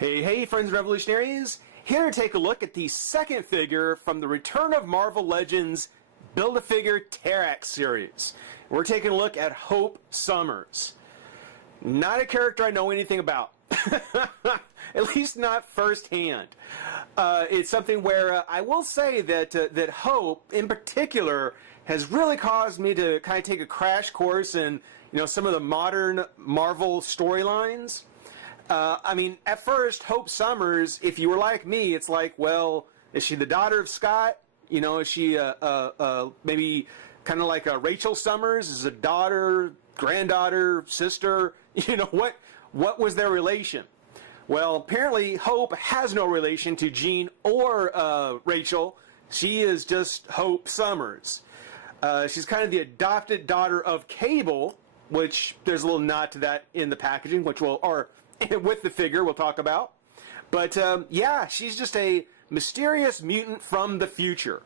Hey, friends and revolutionaries! Here to take a look at the second figure from the Return of Marvel Legends Build-A-Figure Terrax series. We're taking a look at Hope Summers. Not a character I know anything about. At least not firsthand. It's something where I will say that that Hope, in particular, has really caused me to kind of take a crash course in some of the modern Marvel storylines. I mean, at first, Hope Summers, if you were like me, it's like, well, is she the daughter of Scott? Is she maybe kind of like a Rachel Summers? Is a daughter, granddaughter, sister? What was their relation? Well, apparently Hope has no relation to Jean or Rachel. She is just Hope Summers. She's kind of the adopted daughter of Cable, which there's a little nod to that in the packaging, which with the figure we'll talk about. But yeah, she's just a mysterious mutant from the future.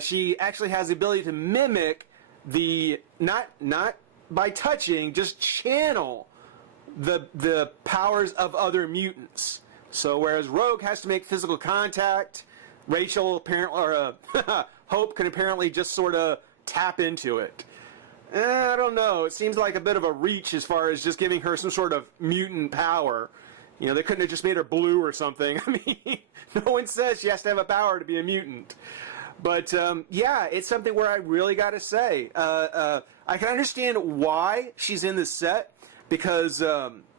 She actually has the ability to mimic not by touching, just channel the powers of other mutants. So whereas Rogue has to make physical contact, Rachel Hope can apparently just sort of tap into it. I don't know. It seems like a bit of a reach as far as just giving her some sort of mutant power. They couldn't have just made her blue or something. I mean, no one says she has to have a power to be a mutant. But yeah, it's something where I really got to say, I can understand why she's in this set, because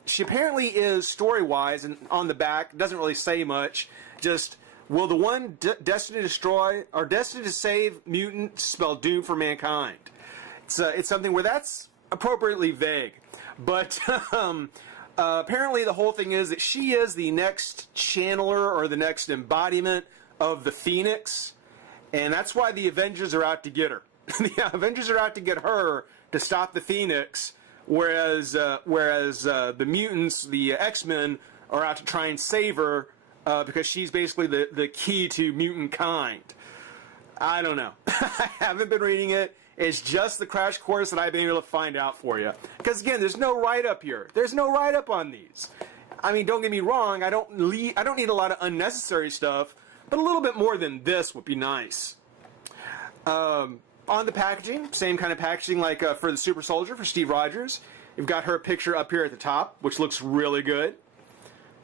she apparently is story-wise, and on the back, doesn't really say much, just, will the one destined to destroy, or destined to save mutant spell doom for mankind? It's something where that's appropriately vague. But apparently the whole thing is that she is the next channeler, or the next embodiment of the Phoenix, and that's why the Avengers are out to get her. The Avengers are out to get her to stop the Phoenix, whereas the mutants, the X-Men, are out to try and save her because she's basically the key to mutant kind. I don't know. I haven't been reading it. It's just the crash course that I've been able to find out for you. Because again, there's no write-up here. There's no write-up on these. I mean, don't get me wrong. I don't need a lot of unnecessary stuff, but a little bit more than this would be nice. On the packaging, same kind of packaging like for the Super Soldier for Steve Rogers. You've got her picture up here at the top, which looks really good.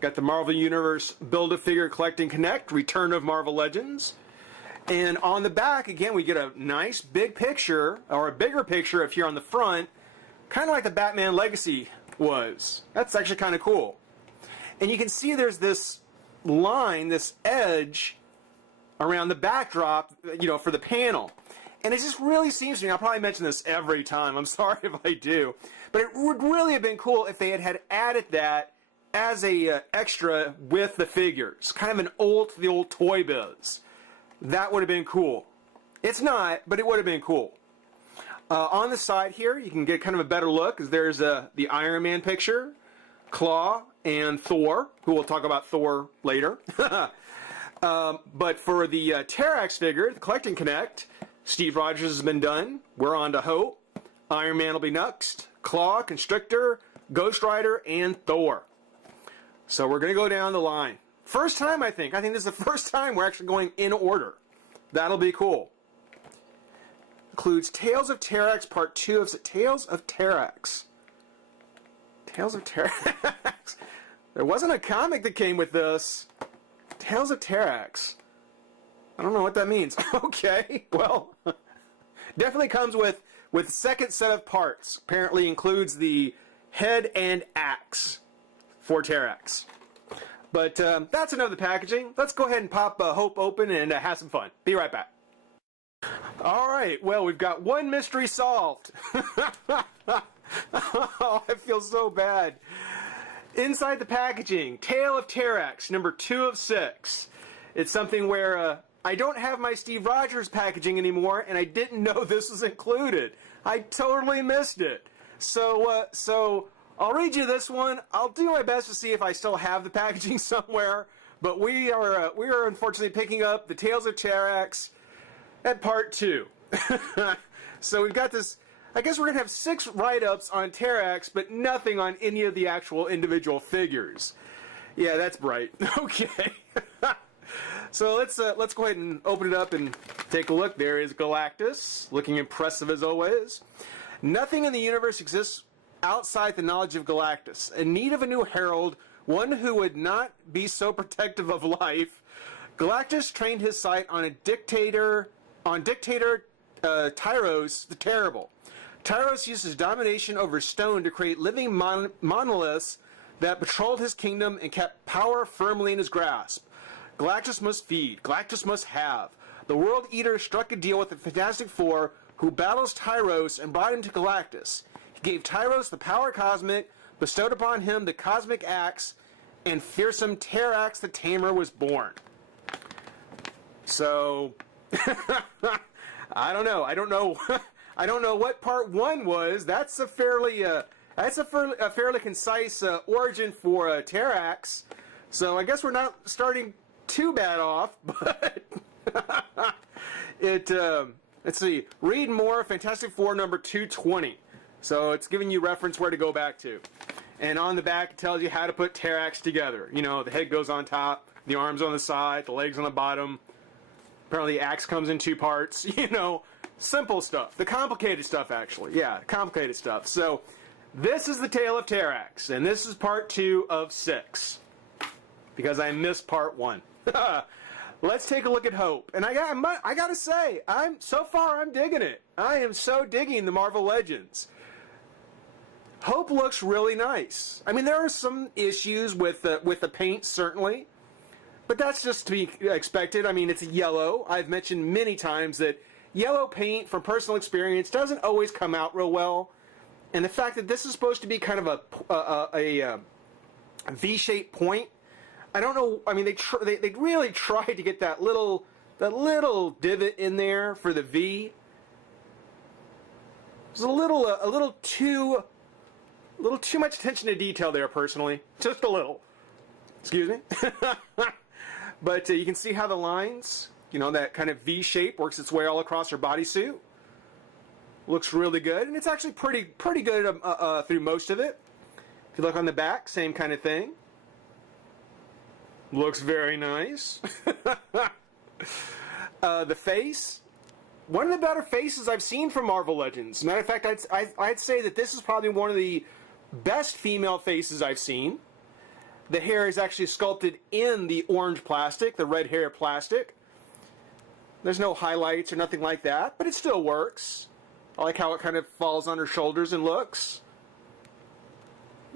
Got the Marvel Universe Build-A-Figure Collect and Connect, Return of Marvel Legends. And on the back, again, we get a nice big picture, or a bigger picture if you're on the front, kind of like the Batman Legacy was. That's actually kind of cool. And you can see there's this line, this edge around the backdrop, for the panel. And it just really seems to me, I'll probably mention this every time, I'm sorry if I do, but it would really have been cool if they had added that as a extra with the figures. Kind of an ode to the old Toy Biz. That would have been cool. It's not, but it would have been cool. On the side here, you can get kind of a better look, because there's the Iron Man picture, Claw, and Thor, who we'll talk about Thor later. But for the Terrax figure, the Collect and Connect, Steve Rogers has been done. We're on to Hope. Iron Man will be next. Claw, Constrictor, Ghost Rider, and Thor. So we're going to go down the line. First time, I think. I think this is the first time we're actually going in order. That'll be cool. Includes Tales of Terrax Part 2 of Tales of Terrax. Tales of Terrax. There wasn't a comic that came with this. Tales of Terrax. I don't know what that means. Okay, well, definitely comes with second set of parts. Apparently includes the head and axe for Terrax. But that's enough of the packaging. Let's go ahead and pop Hope open and have some fun. Be right back. Alright, well, we've got one mystery solved. Oh, I feel so bad. Inside the packaging, Tale of Terrax, number 2 of 6. It's something where I don't have my Steve Rogers packaging anymore, and I didn't know this was included. I totally missed it. So I'll read you this one. I'll do my best to see if I still have the packaging somewhere, but we are unfortunately picking up the Tales of Terrax at Part 2. So we've got this. I guess we're going to have 6 write-ups on Terrax, but nothing on any of the actual individual figures. Yeah, that's bright. Okay. So let's go ahead and open it up and take a look. There is Galactus, looking impressive as always. Nothing in the universe exists outside the knowledge of Galactus. In need of a new herald, one who would not be so protective of life, Galactus trained his sight on dictator Tyros the Terrible. Tyros used his domination over stone to create living monoliths that patrolled his kingdom and kept power firmly in his grasp. Galactus must feed. Galactus must have. The World Eater struck a deal with the Fantastic Four, who battles Tyros and brought him to Galactus. He gave Tyros the power cosmic, bestowed upon him the cosmic axe, and fearsome Terrax the Tamer was born. So, I don't know. I don't know what part one was. That's a fairly concise origin for Terrax. So I guess we're not starting too bad off, but let's see. Read more, Fantastic Four number 220. So it's giving you reference where to go back to. And on the back it tells you how to put Terrax together. You know, the head goes on top, the arms on the side, the legs on the bottom. Apparently the axe comes in 2 parts. You know, simple stuff. The complicated stuff, actually. Yeah, complicated stuff. So this is the tale of Terrax, and this is part 2 of 6. Because I missed part 1. Let's take a look at Hope. And I gotta say, so far I'm digging it. I am so digging the Marvel Legends. Hope looks really nice. I mean, there are some issues with the paint, certainly. But that's just to be expected. I mean, it's yellow. I've mentioned many times that yellow paint, from personal experience, doesn't always come out real well. And the fact that this is supposed to be kind of a V-shaped point, I don't know. I mean, they really tried to get that little divot in there for the V. There's a little too much attention to detail there, personally. Just a little. Excuse me. But you can see how the lines, you know, that kind of V shape works its way all across her bodysuit. Looks really good, and it's actually pretty good through most of it. If you look on the back, same kind of thing. Looks very nice. The face, one of the better faces I've seen from Marvel Legends. Matter of fact, I'd say that this is probably one of the best female faces I've seen. The hair is actually sculpted in the orange plastic, the red hair plastic. There's no highlights or nothing like that, but it still works. I like how it kind of falls on her shoulders and looks.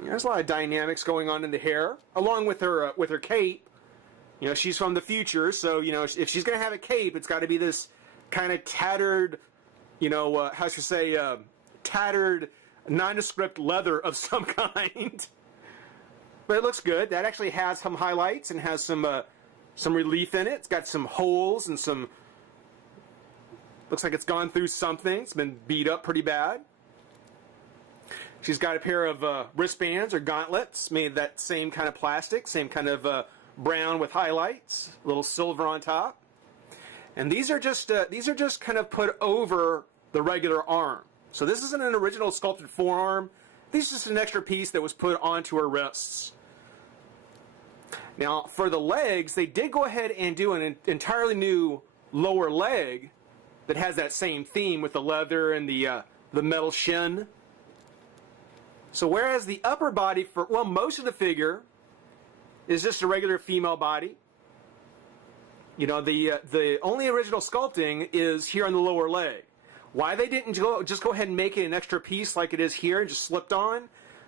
There's a lot of dynamics going on in the hair, along with her cape. You know, she's from the future, so, you know, if she's going to have a cape, it's got to be this kind of tattered, you know, how should I say, tattered, nondescript leather of some kind. But it looks good. That actually has some highlights and has some relief in it. It's got some holes and some... Looks like it's gone through something. It's been beat up pretty bad. She's got a pair of wristbands or gauntlets made of that same kind of plastic, same kind of brown with highlights, a little silver on top. And these are just kind of put over the regular arm. So this isn't an original sculpted forearm. This is just an extra piece that was put onto her wrists. Now, for the legs, they did go ahead and do an entirely new lower leg that has that same theme with the leather and the metal shin. So whereas the upper body for, well, most of the figure is just a regular female body. You know, the only original sculpting is here on the lower leg. Why they didn't just go ahead and make it an extra piece like it is here and just slipped on,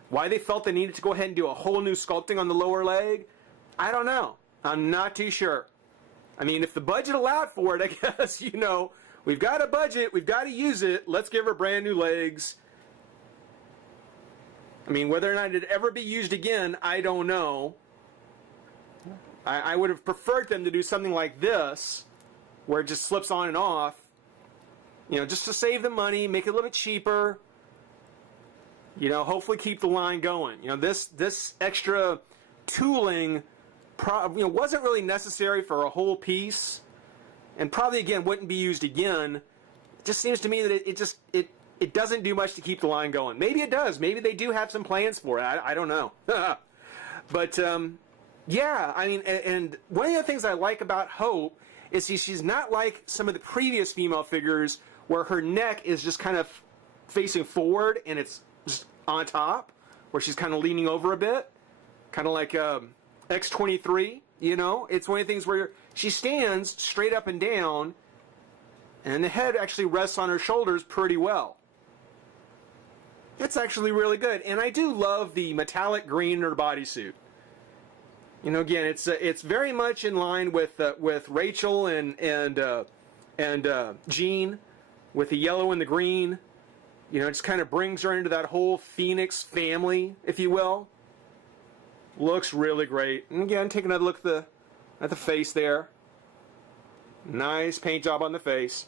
why they felt they needed to go ahead and do a whole new sculpting on the lower leg, I don't know. I'm not too sure. I mean, if the budget allowed for it, I guess, you know, we've got a budget, we've got to use it, let's give her brand new legs. I mean, whether or not it'd ever be used again, I don't know. I would have preferred them to do something like this, where it just slips on and off, you know, just to save the money, make it a little bit cheaper, you know, hopefully keep the line going. You know, this extra tooling, you know, wasn't really necessary for a whole piece, and probably, again, wouldn't be used again. It just seems to me that it doesn't do much to keep the line going. Maybe it does. Maybe they do have some plans for it. I don't know. But Yeah, I mean, and one of the things I like about Hope is she's not like some of the previous female figures where her neck is just kind of facing forward and it's just on top, where she's kind of leaning over a bit, kind of like X-23, you know? It's one of the things where she stands straight up and down, and the head actually rests on her shoulders pretty well. It's actually really good, and I do love the metallic green in her bodysuit. You know, again, it's very much in line with Rachel and Jean, with the yellow and the green. You know, it just kind of brings her into that whole Phoenix family, if you will. Looks really great. And again, take another look at the face there. Nice paint job on the face.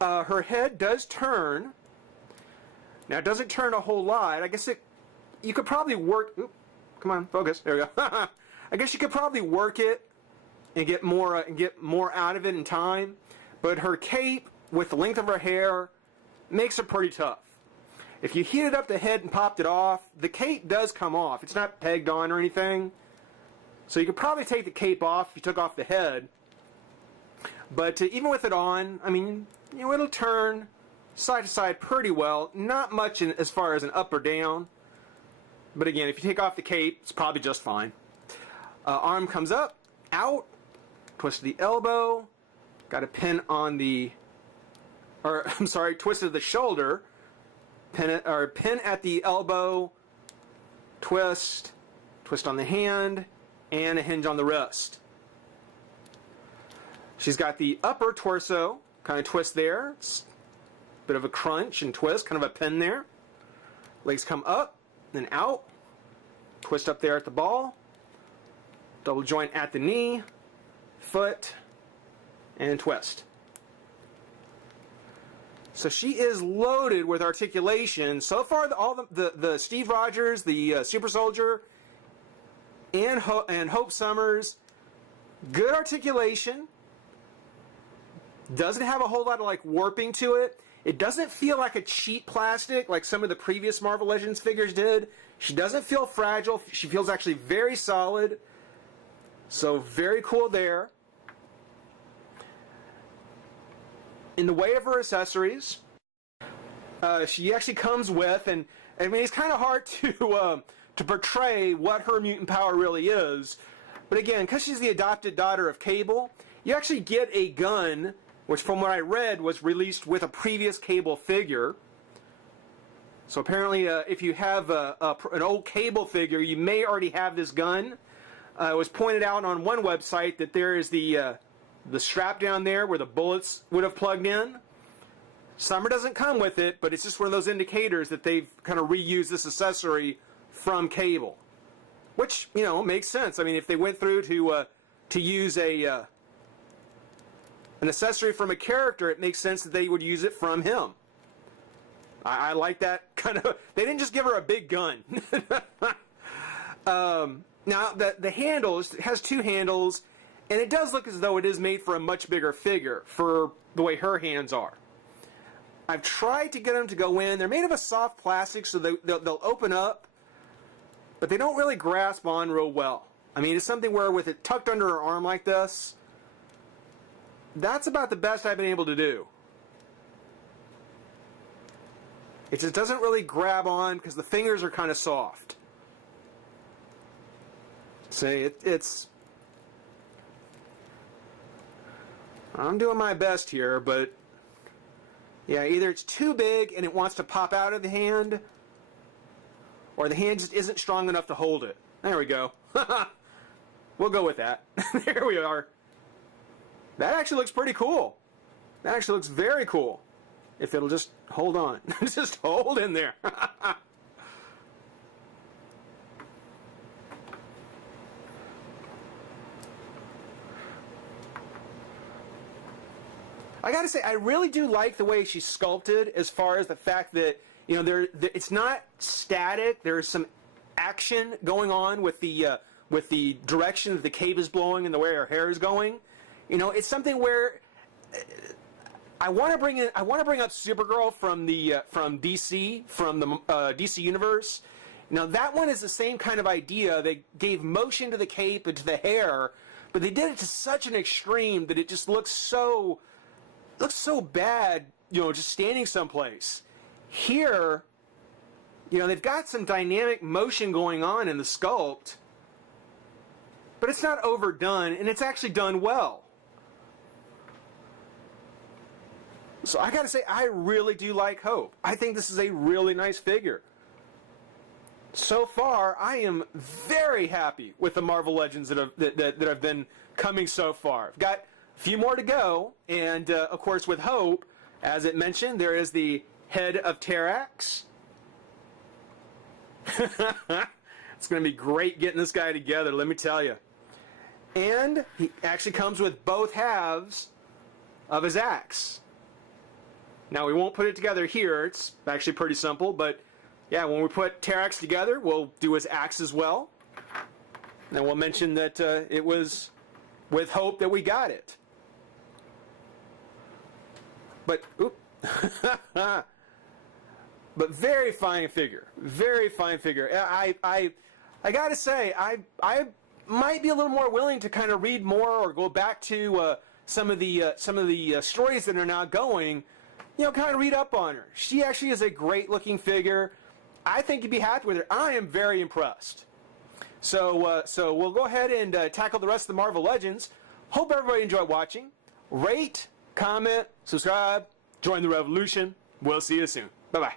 Her head does turn. Now, it doesn't turn a whole lot. I guess you could probably work. Oop, come on, focus. There we go. I guess you could probably work it and get more out of it in time. But her cape, with the length of her hair, makes it pretty tough. If you heated up the head and popped it off, the cape does come off. It's not pegged on or anything. So you could probably take the cape off if you took off the head. But even with it on, I mean, you know, it'll turn side to side pretty well. Not much as far as an up or down. But again, if you take off the cape, it's probably just fine. Arm comes up, out, twist to the elbow, got a pin on the, or I'm sorry, twist to the shoulder, pin at the elbow, twist on the hand, and a hinge on the wrist. She's got the upper torso, kind of twist there, it's a bit of a crunch and twist, kind of a pin there. Legs come up, then out, twist up there at the ball, double joint at the knee, foot, and twist. So she is loaded with articulation. So far, all the Steve Rogers, the Super Soldier, and Hope Summers, good articulation. Doesn't have a whole lot of like warping to it. It doesn't feel like a cheap plastic like some of the previous Marvel Legends figures did. She doesn't feel fragile. She feels actually very solid. So very cool there. In the way of her accessories, she actually comes with, and I mean it's kind of hard to portray what her mutant power really is. But again, because she's the adopted daughter of Cable, you actually get a gun, which from what I read was released with a previous Cable figure. So apparently, if you have an old Cable figure, you may already have this gun. It was pointed out on one website that there is the strap down there where the bullets would have plugged in. Summer doesn't come with it, but it's just one of those indicators that they've kind of reused this accessory from Cable, which, you know, makes sense. I mean, if they went through to use an accessory from a character, it makes sense that they would use it from him. I like that kind of. They didn't just give her a big gun. Now, the handles, it has two handles, and it does look as though it is made for a much bigger figure for the way her hands are. I've tried to get them to go in. They're made of a soft plastic, so they'll open up, but they don't really grasp on real well. I mean, it's something where with it tucked under her arm like this, that's about the best I've been able to do. It just doesn't really grab on because the fingers are kind of soft. See, it's... I'm doing my best here, but... yeah, either it's too big and it wants to pop out of the hand, or the hand just isn't strong enough to hold it. There we go. We'll go with that. There we are. That actually looks pretty cool. That actually looks very cool. If it'll just hold on. Just hold in there. I gotta say, I really do like the way she's sculpted, as far as the fact that, you know, it's not static. There's some action going on with the direction that the cape is blowing and the way her hair is going. You know, it's something where I want to bring up Supergirl from DC, from the DC universe, Now that one is the same kind of idea. They gave motion to the cape and to the hair, but they did it to such an extreme that it just looks so bad, you know, just standing someplace. Here, you know, they've got some dynamic motion going on in the sculpt, but it's not overdone, and it's actually done well. So I gotta say, I really do like Hope. I think this is a really nice figure. So far, I am very happy with the Marvel Legends that have been coming so far. I've got a few more to go, and of course with Hope, as it mentioned, there is the head of Terrax. It's going to be great getting this guy together, let me tell you. And he actually comes with both halves of his axe. Now we won't put it together here, it's actually pretty simple, but yeah, when we put Terrax together, we'll do his axe as well. And we'll mention that it was with Hope that we got it. But, but very fine figure. Very fine figure. I gotta say, I might be a little more willing to kind of read more or go back to some of the stories that are now going, you know, kind of read up on her. She actually is a great looking figure. I think you'd be happy with her. I am very impressed. So we'll go ahead and tackle the rest of the Marvel Legends. Hope everybody enjoyed watching. Rate, comment, subscribe, join the revolution. We'll see you soon. Bye-bye.